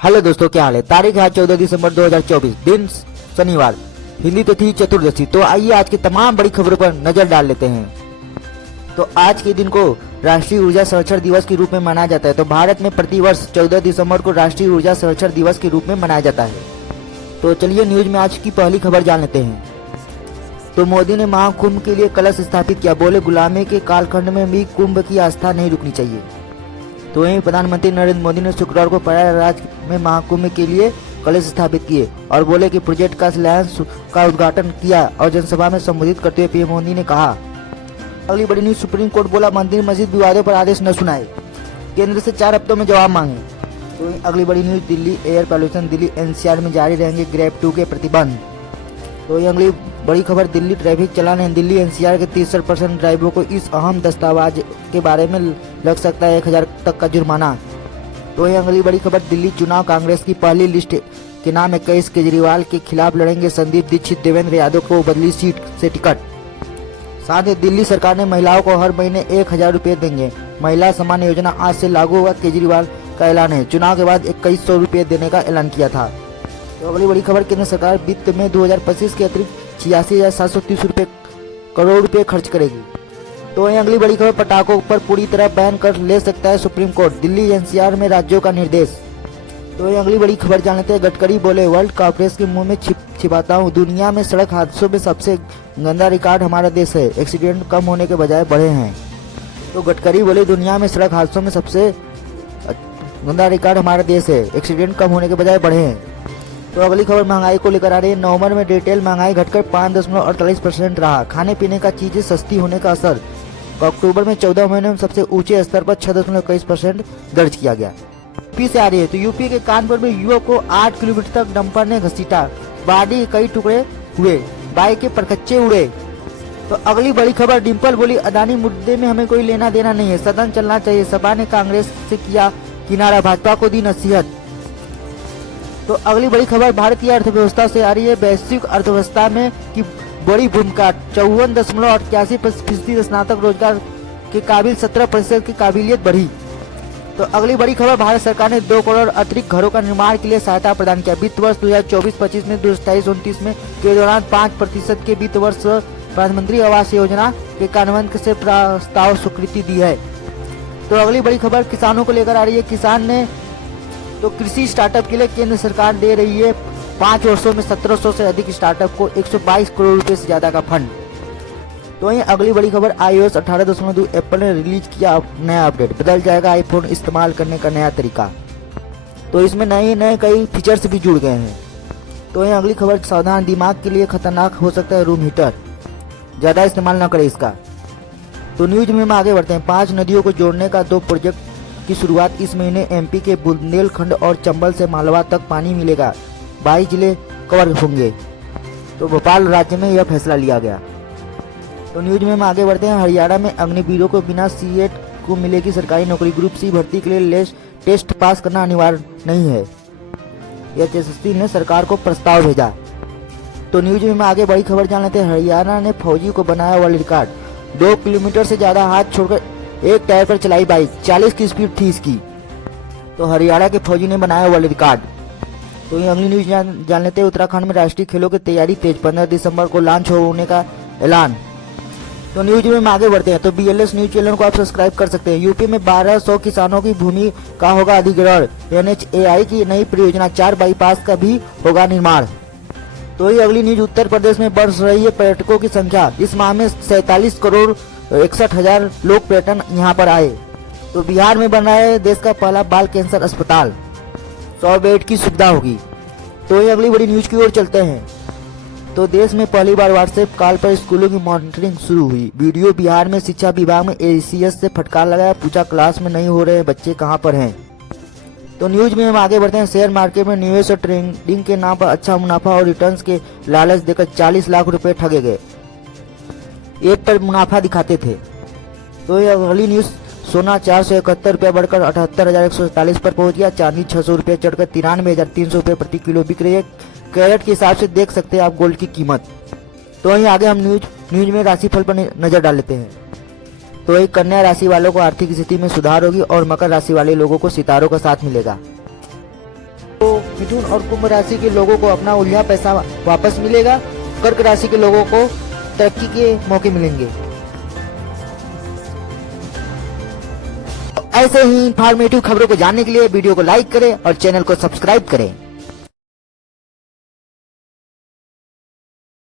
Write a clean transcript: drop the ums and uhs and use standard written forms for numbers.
Hello दोस्तों, क्या हाल है। तारीख है 14 दिसंबर 2024, दिन शनिवार, हिंदी तिथि चतुर्दशी। तो आइए आज की तमाम बड़ी खबरों पर नजर डाल लेते हैं। तो आज के दिन को राष्ट्रीय ऊर्जा संरक्षण दिवस के रूप में मनाया जाता है। तो भारत में प्रतिवर्ष 14 दिसंबर को राष्ट्रीय ऊर्जा संरक्षण दिवस के रूप में मनाया जाता है। तो चलिए न्यूज में आज की पहली खबर जान लेते हैं। तो मोदी ने महाकुंभ के लिए कलश स्थापित किया, बोले गुलामी के कालखंड में भी कुंभ की आस्था नहीं रुकनी चाहिए। तो वहीं प्रधानमंत्री नरेंद्र मोदी ने शुक्रवार को प्रयागराज में महाकुंभ के लिए कलश स्थापित किए और बोले कि प्रोजेक्ट का शिलान्यास का उद्घाटन किया। और जनसभा में संबोधित करते हुए पीएम मोदी ने कहा, अगली बड़ी न्यूज, सुप्रीम कोर्ट बोला मंदिर मस्जिद विवादों पर आदेश न सुनाए, केंद्र से 4 हफ्तों में जवाब मांगे। तो अगली बड़ी news, Delhi air pollution, Delhi NCR में जारी रहेंगे ग्रेड 2 के प्रतिबंध। तो ये अगली बड़ी खबर, दिल्ली ट्रैफिक चालान है। दिल्ली एनसीआर के 30% ड्राइवरों को इस अहम दस्तावेज के बारे में लग सकता है 1000 तक का जुर्माना। तो ये अगली बड़ी खबर, दिल्ली चुनाव कांग्रेस की पहली लिस्ट के नाम 21, केजरीवाल के खिलाफ लड़ेंगे संदीप दीक्षित, देवेंद्र यादव को बदली सीट से टिकट। साथ ही दिल्ली सरकार ने महिलाओं को हर महीने 1000 रुपए देंगे, महिला सम्मान योजना आज से लागू होगा, केजरीवाल का ऐलान है। चुनाव के बाद 2100 रुपए देने का ऐलान किया था। तो अगली बड़ी खबर, केंद्र सरकार वित्त में 2025 के अतिरिक्त 86,730 करोड़ रुपए खर्च करेगी। तो ये अगली बड़ी खबर, पटाखों पर पूरी तरह बैन कर ले सकता है सुप्रीम कोर्ट, दिल्ली एनसीआर में राज्यों का निर्देश। तो ये अगली बड़ी खबर जान लेते हैं। गडकरी बोले वर्ल्ड कांग्रेस के मुंह में छिपाता हूँ, दुनिया में सड़क हादसों में सबसे गंदा रिकॉर्ड हमारा देश है, एक्सीडेंट कम होने के बजाय बढ़े हैं। तो गडकरी बोले दुनिया में सड़क हादसों में सबसे गंदा रिकॉर्ड हमारा देश है, एक्सीडेंट कम होने के बजाय बढ़े हैं। तो अगली खबर महंगाई को लेकर आ रही है। नवंबर में रिटेल महंगाई घटकर 5.48% रहा, खाने पीने का चीजें सस्ती होने का असर। अक्टूबर में 14 महीने में सबसे ऊंचे स्तर पर 6.21% दर्ज किया गया। यूपी से आ रही है। तो यूपी के कानपुर में युवक को 8 किलोमीटर तक डंपर ने घसीटा, बॉडी कई टुकड़े हुए, बाइक के परखच्चे उड़े। तो अगली बड़ी खबर, डिम्पल बोली अदानी मुद्दे में हमें कोई लेना देना नहीं है, सदन चलना चाहिए, सपा ने कांग्रेस से किया किनारा, भाजपा को दी नसीहत। तो अगली बड़ी खबर, भारतीय अर्थव्यवस्था से आ रही है। वैश्विक अर्थव्यवस्था में की बड़ी भूमिका, 54.88% स्नातक रोजगार के काबिल, 17% की काबिलियत बढ़ी। तो अगली बड़ी खबर, भारत सरकार ने 2 करोड़ अतिरिक्त घरों का निर्माण के लिए सहायता प्रदान किया। वित्त वर्ष 2024-25 में 2027-29 में के दौरान 5% के वित्त वर्ष प्रधानमंत्री आवास योजना के कार्यान्वयन से प्रस्ताव स्वीकृति दी है। तो अगली बड़ी खबर किसानों को लेकर आ रही है। किसान ने तो कृषि स्टार्टअप के लिए केंद्र सरकार दे रही है 5 वर्षों में 1700 से अधिक स्टार्टअप को 122 करोड़ रुपए से ज्यादा का फंड। तो वहीं अगली बड़ी खबर, iOS 18.2 एप्पल ने रिलीज किया नया अपडेट, बदल जाएगा आईफोन इस्तेमाल करने का नया तरीका। तो इसमें नए कई फीचर्स भी जुड़ गए हैं। तो वहीं अगली खबर, सावधान, दिमाग के लिए खतरनाक हो सकता है रूम हीटर, ज्यादा इस्तेमाल न करें इसका। तो न्यूज में हम आगे बढ़ते हैं। 5 नदियों को जोड़ने का 2 प्रोजेक्ट की शुरुआत इस महीने। एमपी के बुंदेलखंड और चंबल से मालवा तक पानी मिलेगा, 22 जिले कवर होंगे। तो भोपाल राज्य में यह फैसला लिया गया। तो न्यूज में हम आगे बढ़ते हैं। हरियाणा में अग्निवीरों को बिना सीएट को मिलेगी सरकारी नौकरी, ग्रुप सी भर्ती के लिए टेस्ट पास करना अनिवार्य नहीं है, एचएसएससी ने सरकार को प्रस्ताव भेजा। तो न्यूज में हम आगे बड़ी खबर जान लेते हैं। हरियाणा ने फौजी को बनाया वर्ल्ड रिकॉर्ड, 2 किलोमीटर से ज्यादा हाथ छोड़कर एक टायर पर चलाई बाइक, 40 की स्पीड थी इसकी। तो हरियाणा के फौजी ने बनाया वर्ल्ड रिकॉर्ड। तो ये अगली न्यूज जान लेते हैं। उत्तराखंड में राष्ट्रीय खेलों की तैयारी तेज, 15 दिसंबर को लॉन्च होने का ऐलान। तो न्यूज में हम आगे बढ़ते हैं। तो BLS न्यूज चैनल को आप सब्सक्राइब कर सकते हैं। यूपी में 1200 किसानों की भूमि का होगा अधिग्रहण, NHAI की नई परियोजना, 4 बाईपास का भी होगा निर्माण। तो ये अगली न्यूज, उत्तर प्रदेश में बढ़ रही है पर्यटकों की संख्या, इस माह में 47 करोड़ 61,000 लोग पर्यटन यहाँ पर आए। तो बिहार में बन रहा है देश का पहला बाल कैंसर अस्पताल, 100 बेड की सुविधा होगी। तो ये अगली बड़ी न्यूज की ओर चलते हैं। तो देश में पहली बार व्हाट्सएप कॉल पर स्कूलों की मॉनिटरिंग शुरू हुई। वीडियो, बिहार में शिक्षा विभाग में ACS से फटकार लगाया, पूछा क्लास में नहीं हो रहे बच्चे कहाँ पर हैं। तो न्यूज में हम आगे बढ़ते हैं। शेयर मार्केट में निवेश और ट्रेडिंग के नाम पर अच्छा मुनाफा और रिटर्न्स के लालच देकर 40 लाख रुपए ठगे गए, एक पर मुनाफा दिखाते थे। तो ये अगली न्यूज, सोना 471 रुपये बढ़कर 78,147 पर पहुंच गया, चांदी 600 रुपये चढ़कर 93,300 रुपये प्रति किलो बिक रही है। कैरेट के हिसाब से देख सकते हैं आप गोल्ड की कीमत। तो वहीं आगे हम न्यूज में राशिफल पर नजर डाल लेते हैं। तो वही कन्या राशि वालों को आर्थिक स्थिति में सुधार होगी और मकर राशि वाले लोगों को सितारों का साथ मिलेगा। तो मिथुन और कुंभ राशि के लोगों को अपना उलझा पैसा वापस मिलेगा। कर्क राशि के लोगों को तरक्की के मौके मिलेंगे। ऐसे ही इंफॉर्मेटिव खबरों को जानने के लिए वीडियो को लाइक करें और चैनल को सब्सक्राइब करें।